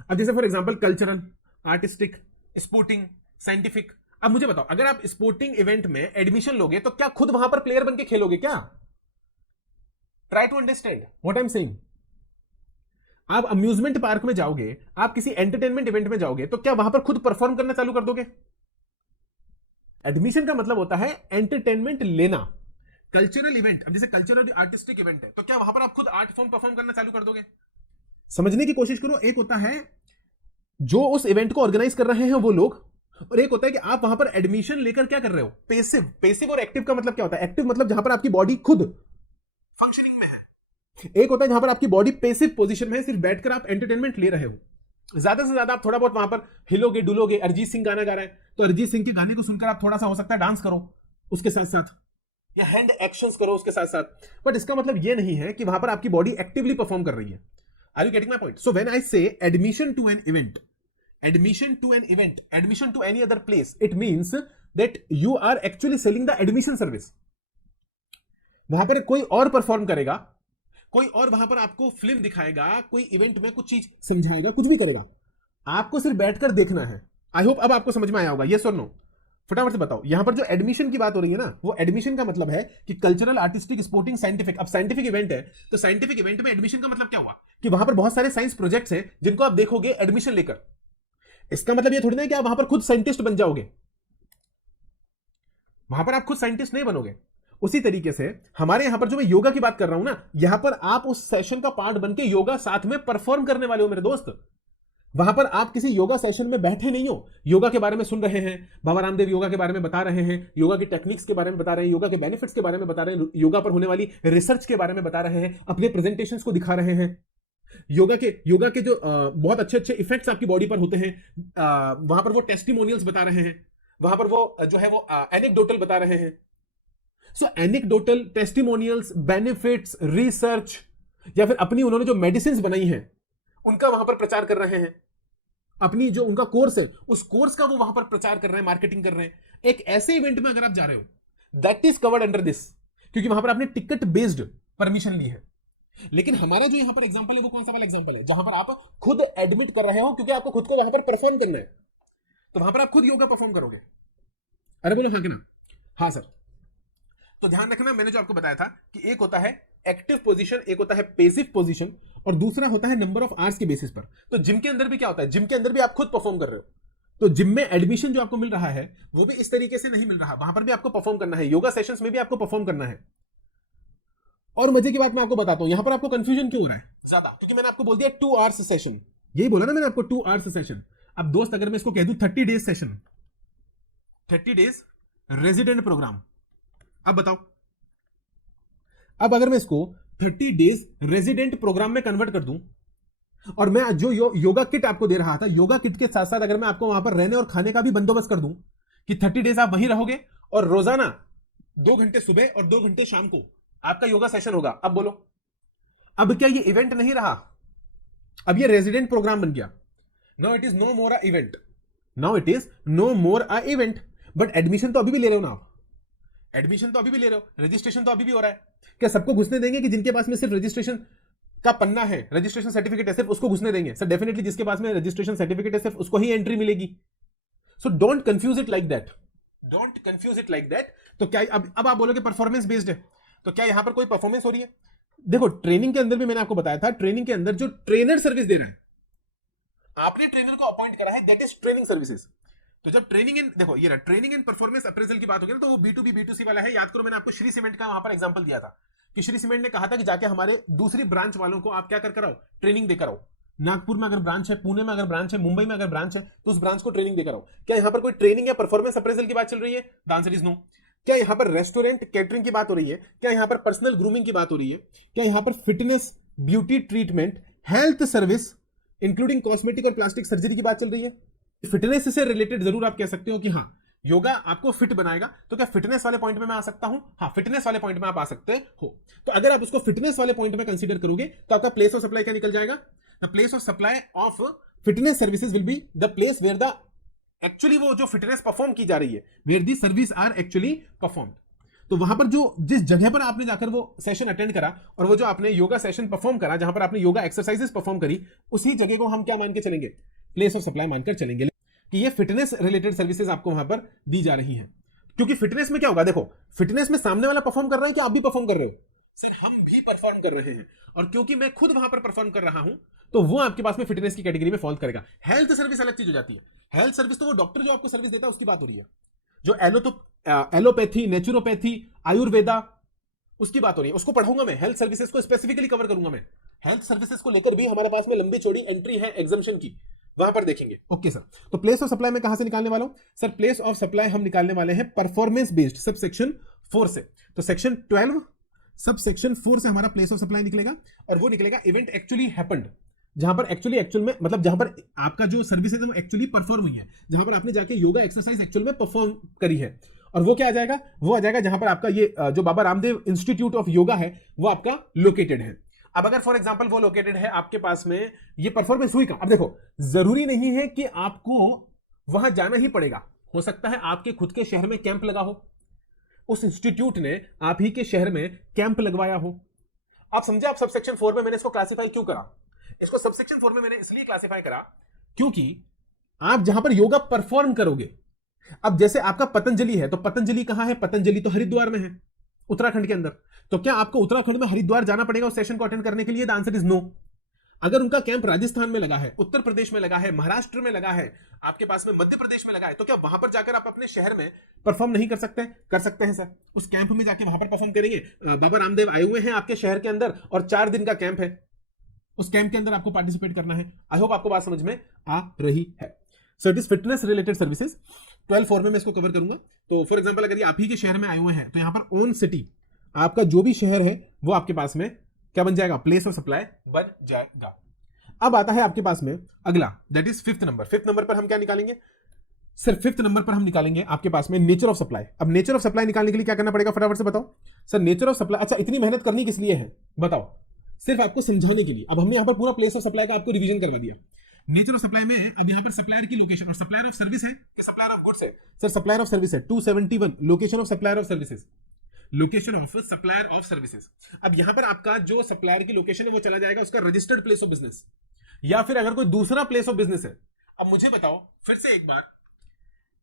अब जैसे for example cultural, artistic, sporting, scientific, अब मुझे बताओ, अगर आप स्पोर्टिंग इवेंट में एडमिशन लोगे तो क्या खुद वहां पर प्लेयर बन के खेलोगे क्या? Try to understand what I am saying. आप अम्यूजमेंट पार्क में जाओगे, आप किसी एंटरटेनमेंट इवेंट में जाओगे, तो क्या वहां पर खुद परफॉर्म करना चालू कर दोगे? एडमिशन का मतलब होता है एंटरटेनमेंट लेना। कल्चरल इवेंट, अब जैसे कल्चरल आर्टिस्टिक इवेंट है, तो क्या वहां पर आप खुद आर्ट फॉर्म परफॉर्म करना चालू कर दोगे? समझने की कोशिश करो। एक होता है जो उस इवेंट को ऑर्गेनाइज कर रहे हैं वो लोग, और एक होता है कि आप वहां पर एडमिशन लेकर क्या कर रहे हो, पेसिव। पेसिव और एक्टिव का मतलब क्या होता है? एक्टिव मतलब जहां पर आपकी बॉडी खुद फंक्शनिंग में है। एक होता है जहां पर आपकी बॉडी पेसिव पोजीशन में है, सिर्फ बैठकर आप एंटरटेनमेंट ले रहे हो। ज्यादा से ज्यादा आप थोड़ा बहुत वहां पर हिलोगे डुलोगे। अरिजीत सिंह गाना गा रहा है तो अरिजीत सिंह के गाने को सुनकर आप थोड़ा सा हो सकता है डांस करो उसके साथ साथ, या हैंड एक्शंस करो उसके साथ साथ। बट इसका मतलब यह नहीं है कि वहां पर आपकी बॉडी एक्टिवली परफॉर्म कर रही है। Are you getting my point? So when I say admission to an event, admission to an event, admission to any other place, it means that you are actually selling the admission service. वहां पर कोई और perform करेगा, कोई और वहां पर आपको फिल्म दिखाएगा, कोई इवेंट में कुछ चीज समझाएगा, कुछ भी करेगा, आपको सिर्फ बैठकर देखना है। आई होप अब आपको समझ में आया होगा। यस और नो? फटाफट से बताओ। यहां पर जो एडमिशन की बात हो रही है ना, वो एडमिशन का मतलब है कि कल्चरल, आर्टिस्टिक, स्पोर्टिंग, साइंटिफिक। अब साइंटिफिक इवेंट है तो साइंटिफिक इवेंट में एडमिशन का मतलब क्या हुआ कि वहां पर बहुत सारे साइंस प्रोजेक्ट्स हैं जिनको आप देखोगे एडमिशन लेकर। इसका मतलब ये थोड़ी ना कि आप वहां पर खुद साइंटिस्ट बन जाओगे, वहां पर आप खुद साइंटिस्ट नहीं बनोगे। उसी तरीके से हमारे यहां पर जो मैं योगा की बात कर रहा हूं ना, यहां पर आप उस सेशन का पार्ट बनके योगा साथ में परफॉर्म करने वाले हो मेरे दोस्त। वहां पर आप किसी योगा सेशन में बैठे नहीं हो, योगा के बारे में सुन रहे हैं, बाबा रामदेव योगा के बारे में बता रहे हैं, योगा की टेक्निक्स के बारे में बता रहे हैं, योगा के बेनिफिट्स के बारे में बता रहे हैं, योगा पर होने वाली रिसर्च के बारे में बता रहे हैं, अपने प्रेजेंटेशंस को दिखा रहे हैं, योगा के जो बहुत अच्छे अच्छे इफेक्ट्स आपकी बॉडी पर होते हैं, वहां पर वो टेस्टिमोनियल्स बता रहे हैं, वहां पर वो जो है वो एनेक्डोटल बता रहे हैं। सो एनेक्डोटल, टेस्टिमोनियल्स, बेनिफिट्स, रिसर्च, या फिर अपनी उन्होंने जो मेडिसिन बनाई हैं उनका वहां पर प्रचार कर रहे हैं। अपनी जो उनका कोर्स है उस कोर्स का वो वहां पर प्रचार कर रहे हैं, मार्केटिंग कर रहे हैं। एक ऐसे इवेंट में अगर आप जा रहे हो, that is covered under this, क्योंकि वहां पर आपने टिकट बेस्ड परमिशन ली है। लेकिन हमारा जो यहां पर एग्जांपल है वो कौन सा वाला एग्जांपल है, जहां पर आप खुद एडमिट कर रहे हो, क्योंकि आपको खुद को वहां पर परफॉर्म करना है, तो वहां पर आप खुद योगा परफॉर्म करोगे। अरे बोलो हाँ कि ना? हाँ सर। तो ध्यान रखना, मैंने जो आपको बताया था कि एक होता है एक्टिव पोजीशन, एक होता है पैसिव पोजीशन, और दूसरा होता है नंबर ऑफ आवर्स के बेसिस पर। तो जिम के अंदर भी क्या होता है, जिम के अंदर भी आप खुद परफॉर्म कर रहे हो। तो जिम में एडमिशन जो आपको मिल रहा है वो भी इस तरीके से नहीं मिल रहा, वहां पर भी आपको परफॉर्म करना है, योगा सेशंस में भी आपको परफॉर्म करना है। और मजे की बात मैं आपको बताता हूं, यहां पर आपको कंफ्यूजन क्यों हो रहा है ज्यादा, क्योंकि मैंने आपको बोल दिया 2 आवर्स सेशन, यही बोला ना मैंने आपको 2 आवर्स सेशन। अब दोस्त अगर मैं इसको कह दूं 30 days session, 30 days resident programme, अब बताओ, अब अगर मैं इसको 30 डेज रेजिडेंट प्रोग्राम में कन्वर्ट कर दूं, और मैं जो योगा किट आपको दे रहा था, योगा किट के साथ साथ अगर मैं आपको वहां पर रहने और खाने का भी बंदोबस्त कर दूं कि 30 डेज आप वहीं रहोगे और रोजाना 2 घंटे सुबह और 2 घंटे शाम को आपका योगा सेशन होगा। अब बोलो, अब क्या ये इवेंट नहीं रहा, अब ये रेजिडेंट प्रोग्राम बन गया। Now it is no more a event, now it is no more a event. But admission तो अभी भी ले रहे हो ना आप, एडमिशन तो अभी भी ले रहे हो, रजिस्ट्रेशन तो अभी भी हो रहा है। क्या सबको घुसने देंगे कि जिनके पास में सिर्फ रजिस्ट्रेशन का पन्ना है, रजिस्ट्रेशन सर्टिफिकेट है, सिर्फ उसको घुसने देंगे? सर डेफिनेटली जिसके पास में रजिस्ट्रेशन सर्टिफिकेट है सिर्फ उसको ही एंट्री मिलेगी। So don't confuse it like that, don't confuse it like that. तो क्या अब आप बोलोगे परफॉर्मेंस बेस्ड है, तो क्या यहां पर कोई परफॉर्मेंस हो रही है? देखो ट्रेनिंग के अंदर भी मैंने आपको बताया था, ट्रेनिंग के अंदर जो ट्रेनर सर्विस दे रहा है, आपने ट्रेनर को अपॉइंट करा है, दैट इज ट्रेनिंग सर्विसेज। तो जब ट्रेनिंग इन, देखो ये रहा ट्रेनिंग इन परफॉर्मेंस अप्रेजल की बात होगी ना, तो वो B2B B2C वाला है। याद करो मैंने आपको श्री सीमेंट का वहां पर एग्जांपल दिया था कि श्री सीमेंट ने कहा था कि जाके हमारे दूसरी ब्रांच वालों को आप क्या कर कराओ, ट्रेनिंग देकर आओ। नागपुर में अगर ब्रांच है, पुणे में अगर ब्रांच है, मुंबई में अगर ब्रांच है, तो उस ब्रांच को ट्रेनिंग देकर आओ। क्या यहां पर कोई ट्रेनिंग या परफॉर्मेंस अप्रेजल की बात चल रही है? The answer is no. क्या यहां पर रेस्टोरेंट कैटरिंग की बात हो रही है? क्या यहां पर पर्सनल ग्रूमिंग की बात हो रही है? क्या यहां पर fitness, beauty treatment, health service including cosmetic और प्लास्टिक सर्जरी की बात चल रही है? फिटनेस से रिलेटेड जरूर आप कह सकते हो कि हाँ योगा आपको फिट बनाएगा, तो क्या फिटनेस वाले पॉइंट में मैं आ सकता हूं? हाँ, फिटनेस वाले पॉइंट में आप आ सकते हो। तो अगर आप उसको फिटनेस वाले पॉइंट में कंसीडर करोगे तो आपका प्लेस ऑफ सप्लाई क्या निकल जाएगा? The place of supply of fitness services will be the place where the actually वो जो फिटनेस परफॉर्म की जा रही है, where the service are actually performed. तो वहां पर जो जिस जगह पर आपने जाकर वो सेशन अटेंड करा और वो जो आपने योगा सेशन परफॉर्म करा, जहां पर आपने योगा एक्सरसाइजेस परफॉर्म करी, उसी जगह को हम क्या मान के चलेंगे? प्लेस ऑफ सप्लाई मानकर चलेंगे। कि ये फिटनेस रिलेटेड सर्विसेज आपको वहां पर दी जा रही हैं। क्योंकि फिटनेस में क्या होगा, देखो फिटनेस में सामने वाला परफॉर्म कर रहा है कि आप भी परफॉर्म कर रहे हो, सर हम भी परफॉर्म कर रहे हैं, और क्योंकि मैं खुद वहां पर परफॉर्म कर रहा हूं तो वो आपके पास में फिटनेस की कैटेगरी में फॉल करेगा। हेल्थ सर्विस अलग चीज हो जाती है। हेल्थ सर्विस तो वो डॉक्टर जो आपको सर्विस देता है उसकी बात हो रही है, जो एलोपैथी, नेचुरोपैथी, आयुर्वेदा, उसकी बात हो रही है, उसको पढ़ाऊंगा मैं, हेल्थ सर्विसेज को स्पेसिफिकली कवर करूंगा मैं। हेल्थ सर्विसेज को लेकर भी हमारे पास में लंबी चौड़ी एंट्री है एग्जामिशन की, वहां पर देखेंगे। ओके सर, तो प्लेस ऑफ सप्लाई में कहां से निकालने वाला हूं सर? प्लेस ऑफ सप्लाई हम निकालने वाले हैं परफॉर्मेंस बेस्ड सब सेक्शन 4 से। तो सेक्शन 12 सब सेक्शन 4 से हमारा प्लेस ऑफ सप्लाई निकलेगा, और वो निकलेगा इवेंट एक्चुअली हैपेंड, जहां पर एक्चुअल में मतलब जहां पर आपका जो सर्विसेज है वो एक्चुअली परफॉर्म हुई है, जहां पर आपने जाके योगा एक्सरसाइज एक्चुअल में परफॉर्म करी है। और वो क्या आ जाएगा, वो आ जाएगा जहां पर आपका ये जो बाबा रामदेव इंस्टीट्यूट ऑफ योगा है वो आपका लोकेटेड है। अब अगर फॉर एग्जांपल वो लोकेटेड है आपके पास में, ये परफॉर्मेंस हुई का, अब देखो जरूरी नहीं है कि आपको वहां जाना ही पड़ेगा, हो सकता है आपके खुद के शहर में कैंप लगा हो, उस इंस्टीट्यूट ने आप ही के शहर में कैंप लगवाया हो। आप समझे? आप सबसेक्शन 4 में मैंने इसको क्लासिफाई क्यों करा? इसको सबसेक्शन 4 में मैंने इसलिए क्लासिफाई करा क्योंकि आप जहां पर योगा परफॉर्म करोगे, अब जैसे आपका पतंजलि है, तो पतंजलि कहां है? पतंजलि तो हरिद्वार में है, उत्तराखंड के अंदर। तो क्या आपको उत्तराखंड में हरिद्वार जाना पड़ेगा उस सेशन को अटेंड करने के लिए? The answer is no. अगर उनका कैंप राजस्थान में लगा है, उत्तर प्रदेश में लगा है, महाराष्ट्र में लगा है, आपके पास में मध्य प्रदेश में लगा है, तो क्या वहां पर जाकर आप अपने शहर में परफॉर्म नहीं कर सकते? कर सकते हैं सर, उस कैंप में जाके वहां पर परफॉर्म करेंगे। बाबा रामदेव आए हुए हैं आपके शहर के अंदर और 4 दिन का कैंप है, उस कैंप के अंदर आपको पार्टिसिपेट करना है। आई होप आपको बात समझ में आ रही है। So it is fitness related services 12/4 में मैं इसको कवर करूंगा। तो फॉर एग्जांपल अगर ये आप ही के शहर में आए हुए हैं तो यहां पर ओन सिटी, आपका जो भी शहर है वो आपके पास में क्या बन जाएगा? प्लेस ऑफ सप्लाई बन जाएगा। अब आता है आपके पास में अगला, that is 5th number. 5th number पर हम क्या निकालेंगे सर? 5th नंबर पर हम निकालेंगे आपके पास में नेचर ऑफ सप्लाई। अब नेचर ऑफ सप्लाई निकालने के लिए क्या करना पड़ेगा फटाफट से बताओ सर? नेचर ऑफ सप्लाई, अच्छा इतनी मेहनत करनी किस लिए है बताओ? सिर्फ आपको समझाने के लिए। अब हमने यहां पर पूरा प्लेस ऑफ सप्लाई का आपको रिवीजन करवा दिया। नेचर ऑफ सप्लाई में अब यहां पर सप्लायर की लोकेशन, और सप्लायर ऑफ सर्विस है कि सप्लायर ऑफ गुड्स है सर? सप्लायर ऑफ सर्विस है। 271 location of supplier of services, location of supplier of services. अब यहां पर आपका जो सप्लायर की लोकेशन है वो चला जाएगा उसका रजिस्टर्ड प्लेस ऑफ बिजनेस, या फिर अगर कोई दूसरा प्लेस ऑफ बिजनेस है। अब मुझे बताओ फिर से एक बार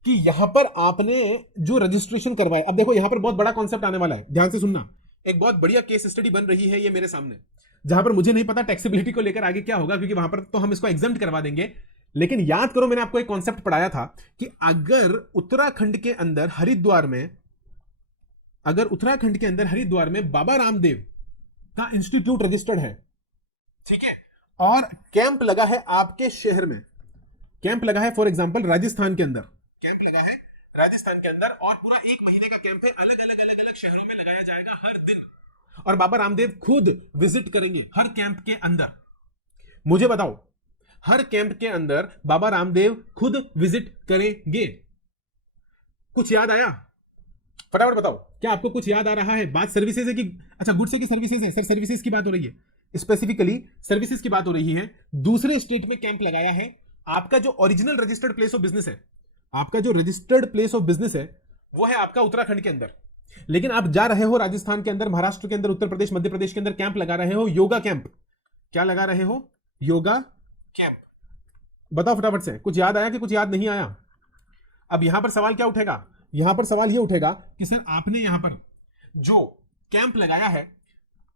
कि यहां पर आपने जो रजिस्ट्रेशन करवाया, अब देखो यहां पर बहुत बड़ा कॉन्सेप्ट आने वाला है, ध्यान से सुनना। एक बहुत बढ़िया केस स्टडी बन रही है ये मेरे सामने, जहां पर मुझे नहीं पता टैक्सेबिलिटी को लेकर आगे क्या होगा, क्योंकि वहां पर तो हम इसको एग्जम्प्ट करवा देंगे। लेकिन याद करो मैंने आपको एक कॉन्सेप्ट पढ़ाया था कि अगर उत्तराखंड के अंदर हरिद्वार में बाबा रामदेव का इंस्टीट्यूट रजिस्टर्ड है, ठीक है, और कैंप लगा है आपके शहर में, कैंप लगा है फॉर एग्जांपल राजस्थान के अंदर, कैंप लगा है राजस्थान के अंदर, और पूरा 1 महीने का कैंप है, अलग अलग शहरों में लगाया जाएगा हर दिन, और बाबा रामदेव खुद विजिट करेंगे हर कैंप के अंदर। मुझे बताओ, हर कैंप के अंदर बाबा रामदेव खुद विजिट करेंगे। कुछ याद आया? फटाफट बताओ, क्या आपको कुछ याद आ रहा है? बात सर्विसेज है कि अच्छा गुड्स है कि सर्विसेज है? सर सर्विसेज की बात हो रही है, स्पेसिफिकली सर्विसेज की बात हो रही है। दूसरे स्टेट में कैंप लगाया है, आपका जो original registered place of business है, आपका जो रजिस्टर्ड प्लेस ऑफ बिजनेस है वो है आपका उत्तराखंड के अंदर, लेकिन आप जा रहे हो राजस्थान के अंदर, महाराष्ट्र के अंदर, उत्तर प्रदेश, मध्य प्रदेश के अंदर कैंप लगा रहे हो, योगा कैंप। क्या लगा रहे हो? योगा कैंप। बताओ फटाफट से, कुछ याद आया कि कुछ याद नहीं आया? अब यहां पर सवाल क्या उठेगा? यहां पर सवाल यह उठेगा कि सर आपने यहां पर जो कैंप लगाया है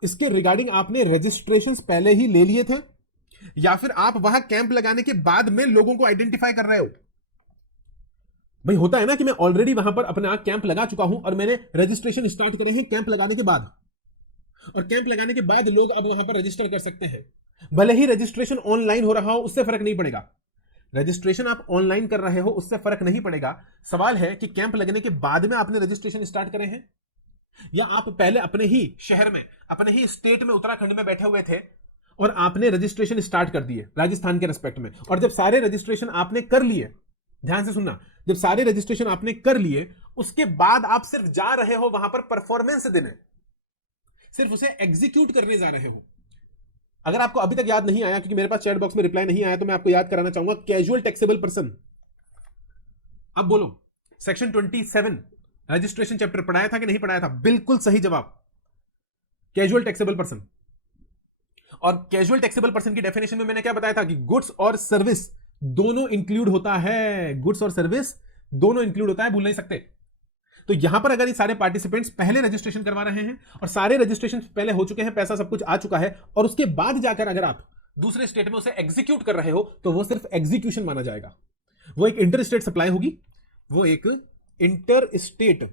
इसके रिगार्डिंग आपने रजिस्ट्रेशंस पहले ही ले लिए थे, या फिर आप वहां कैंप लगाने के बाद में लोगों को आइडेंटिफाई कर रहे हो? भाई होता है ना कि मैं ऑलरेडी वहां पर अपना कैंप लगा चुका हूं और मैंने रजिस्ट्रेशन स्टार्ट करे हैं कैंप लगाने के बाद, और कैंप लगाने के बाद लोग अब वहां पर रजिस्टर कर सकते हैं। भले ही रजिस्ट्रेशन ऑनलाइन हो रहा हो उससे फर्क नहीं पड़ेगा, रजिस्ट्रेशन आप ऑनलाइन कर रहे हो उससे फर्क नहीं पड़ेगा। सवाल है कि कैंप लगने के बाद में आपने रजिस्ट्रेशन स्टार्ट करे हैं, या आप पहले अपने ही शहर में, अपने ही स्टेट में, उत्तराखंड में बैठे हुए थे और आपने रजिस्ट्रेशन स्टार्ट कर दिए राजस्थान के रिस्पेक्ट में। और जब सारे रजिस्ट्रेशन आपने कर लिए, ध्यान से सुनना, जब सारे रजिस्ट्रेशन आपने कर लिए उसके बाद आप सिर्फ जा रहे हो वहां पर परफॉर्मेंस देने, सिर्फ उसे एग्जीक्यूट करने जा रहे हो। अगर आपको अभी तक याद नहीं आया, क्योंकि मेरे पास चैट बॉक्स में रिप्लाई नहीं आया, तो मैं आपको याद कराना चाहूंगा कैजुअल टैक्सेबल पर्सन। अब बोलो, सेक्शन 27 रजिस्ट्रेशन चैप्टर पढ़ाया था कि नहीं पढ़ाया था? बिल्कुल सही जवाब, कैजुअल टैक्सेबल पर्सन। और कैजुअल टैक्सेबल पर्सन की डेफिनेशन में मैंने क्या बताया था कि गुड्स और सर्विस दोनों इंक्लूड होता है, गुड्स और सर्विस दोनों इंक्लूड होता है, भूल नहीं सकते। तो यहां पर अगर ये सारे पार्टिसिपेंट्स पहले रजिस्ट्रेशन करवा रहे हैं और सारे रजिस्ट्रेशन पहले हो चुके हैं, पैसा सब कुछ आ चुका है, और उसके बाद जाकर अगर आप दूसरे स्टेट में उसे एग्जीक्यूट कर रहे हो तो वो सिर्फ एग्जीक्यूशन माना जाएगा। वो एक इंटर स्टेट सप्लाई होगी, वो एक इंटर स्टेट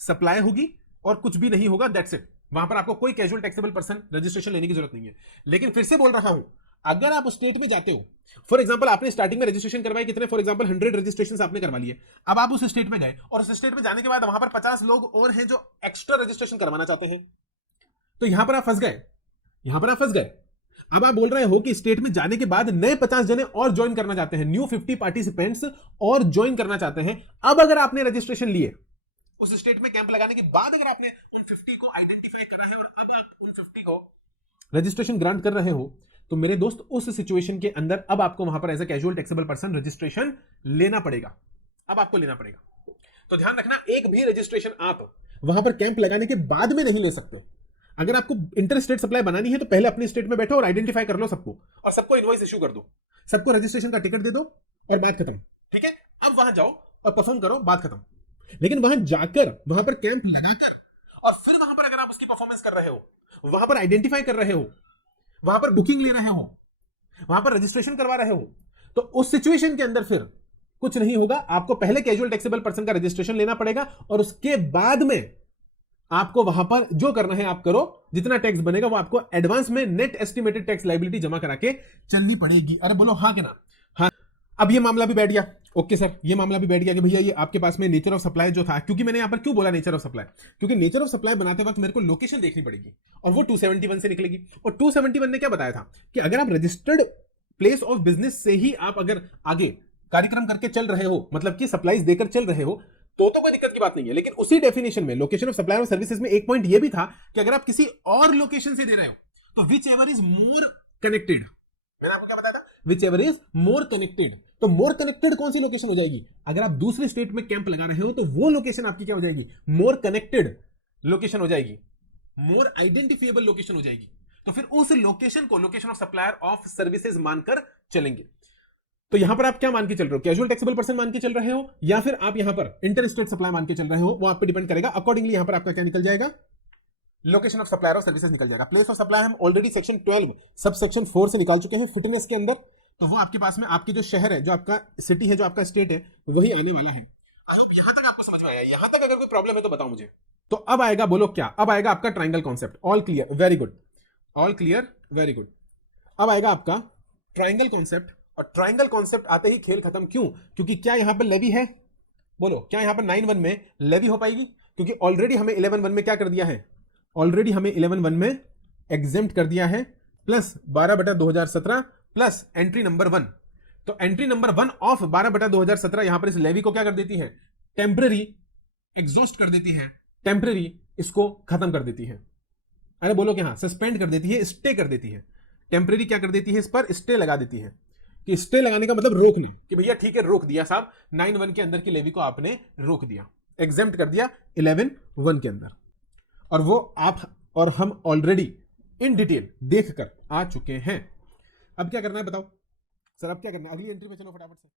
सप्लाई होगी और कुछ भी नहीं होगा, दैट्स इट। वहां पर आपको कोई कैजुअल टैक्सेबल पर्सन रजिस्ट्रेशन लेने की जरूरत नहीं है। लेकिन फिर से बोल रहा हूं, अगर आप स्टेट में जाते हो, फॉर एग्जांपल आपने स्टार्टिंग में रजिस्ट्रेशन करवाए कितने, फॉर एग्जांपल 100 रजिस्ट्रेशन आपने करवा लिए, अब आप उस स्टेट में गए और उस स्टेट में जाने के बाद वहां पर 50 लोग और हैं जो एक्स्ट्रा रजिस्ट्रेशन करवाना चाहते हैं, तो यहां पर आप फंस गए, यहां पर आप फंस गए। अब आप बोल रहे हो कि स्टेट में जाने के बाद नए 50 जने और ज्वाइन करना चाहते हैं, न्यू 50 पार्टिसिपेंट्स और ज्वाइन करना चाहते हैं। अब अगर आपने रजिस्ट्रेशन लिए उस स्टेट में कैंप लगाने के बाद, अगर आपने उन 50 को आइडेंटिफाई करा है और अब आप उन 50 को रजिस्ट्रेशन ग्रांट कर रहे हो, तो मेरे दोस्त उस सिचुएशन के अंदर अब आपको वहां पर as a casual taxable person registration लेना पड़ेगा, अब आपको लेना पड़ेगा। तो ध्यान रखना, एक भी रजिस्ट्रेशन आप वहां पर कैंप लगाने के बाद में नहीं ले सकते। अगर आपको इंटर स्टेट सप्लाई बनानी है तो पहले अपने स्टेट में बैठो और आइडेंटिफाई कर लो सबको, और सबको इनवॉइस इशू कर दो, सबको रजिस्ट्रेशन का टिकट दे दो और बात खत्म। ठीक है, अब वहां जाओ और परफॉर्म करो, बात खत्म। लेकिन वहां जाकर, वहां पर कैंप लगाकर और फिर वहां पर अगर आप उसकी परफॉर्मेंस कर रहे हो, वहां पर आइडेंटिफाई कर रहे हो, वहां पर बुकिंग ले रहे हो, वहां पर रजिस्ट्रेशन करवा रहे हो, तो उस सिचुएशन के अंदर फिर कुछ नहीं होगा। आपको पहले कैजुअल टैक्सेबल पर्सन का रजिस्ट्रेशन लेना पड़ेगा और उसके बाद में आपको वहां पर जो करना है आप करो, जितना टैक्स बनेगा वो आपको एडवांस में नेट एस्टिमेटेड टैक्स लायबिलिटी जमा करा के चलनी पड़ेगी। अरे बोलो हाँ के ना? हाँ। अब ये मामला भी बैठ गया, ओके सर, ये मामला भी बैठ गया कि भैया ये आपके पास में नेचर ऑफ सप्लाई जो था, क्योंकि मैंने यहां पर क्यों बोला नेचर ऑफ सप्लाई, क्योंकि नेचर ऑफ सप्लाई बनाते वक्त मेरे को लोकेशन देखनी पड़ेगी और वो 271 से निकलेगी। और 271 ने क्या बताया था कि अगर आप रजिस्टर्ड प्लेस ऑफ बिजनेस से ही आप अगर आगे कार्यक्रम करके चल रहे हो, मतलब कि सप्लाईज देकर चल रहे हो, तो कोई दिक्कत की बात नहीं है। लेकिन उसी डेफिनेशन में लोकेशन ऑफ सप्लाई और सर्विसेज में एक पॉइंट ये भी था कि अगर आप किसी और लोकेशन से दे रहे हो तो which ever is more connected, मैंने आपको क्या बताया था, which ever is more connected. तो मोर कनेक्टेड कौन सी लोकेशन हो जाएगी? अगर आप दूसरे स्टेट में कैंप लगा रहे हो तो वो लोकेशन आपकी क्या हो जाएगी? मोर कनेक्टेड लोकेशन हो जाएगी, मोर आइडेंटिफिएबल लोकेशन हो जाएगी। तो फिर उस लोकेशन को location of supplier of services मानकर चलेंगे। तो यहां पर आप क्या मान के चल रहे हो? कैजुअल टैक्सेबल पर्सन मान के चल रहे हो या फिर आप यहां पर इंटर स्टेट सप्लाई मान के चल रहे हो? वो आप पे डिपेंड करेगा। अकॉर्डिंगली यहां पर आपका क्या निकल जाएगा? लोकेशन ऑफ सप्लायर और सर्विसेज निकल जाएगा। प्लेस ऑफ सप्लाई हम ऑलरेडी सेक्शन 12 सब सेक्शन 4 से निकाल चुके हैं फिटनेस के अंदर, तो वो आपके पास में आपके जो शहर है, जो आपका सिटी है, जो आपका स्टेट है, वही आने वाला है। यहां तक आपको समझ में आया? यहां तक अगर कोई प्रॉब्लम है तो बताओ मुझे। तो अब आएगा, बोलो क्या? अब आएगा आपका triangle concept. All clear, very good, all clear, very good. अब आएगा आपका ट्राइंगल कॉन्सेप्ट, और ट्राइंगल कॉन्सेप्ट आते ही खेल खत्म। क्यों? क्योंकि क्या यहां पर लेवी है? बोलो, क्या यहां पर 9(1) में लेवी हो पाएगी? क्योंकि ऑलरेडी हमें 11(1) में क्या कर दिया है? ऑलरेडी हमें 11(1) में एग्जेम्प्ट कर दिया है, प्लस 12/2017 प्लस एंट्री नंबर 1। तो एंट्री नंबर 1 ऑफ 12/2017 यहां पर इस लेवी को क्या कर देती है? टेम्पररी एग्जॉस्ट कर देती है, टेम्पररी इसको खत्म कर देती है। अरे बोलो कि हाँ, सस्पेंड कर देती है, स्टे कर देती है। टेम्पररी क्या कर देती है? इस पर स्टे लगा देती है। कि स्टे लगाने का मतलब रोकना, कि भैया ठीक है रोक दिया साहब, 9(1) के अंदर की लेवी को आपने रोक दिया, एग्जेम्प्ट कर दिया 11(1) के अंदर। और वो आप और हम ऑलरेडी इन डिटेल देखकर आ चुके हैं। अब क्या करना है बताओ सर? अब क्या करना है? अगली एंट्री में चलो फटाफट से।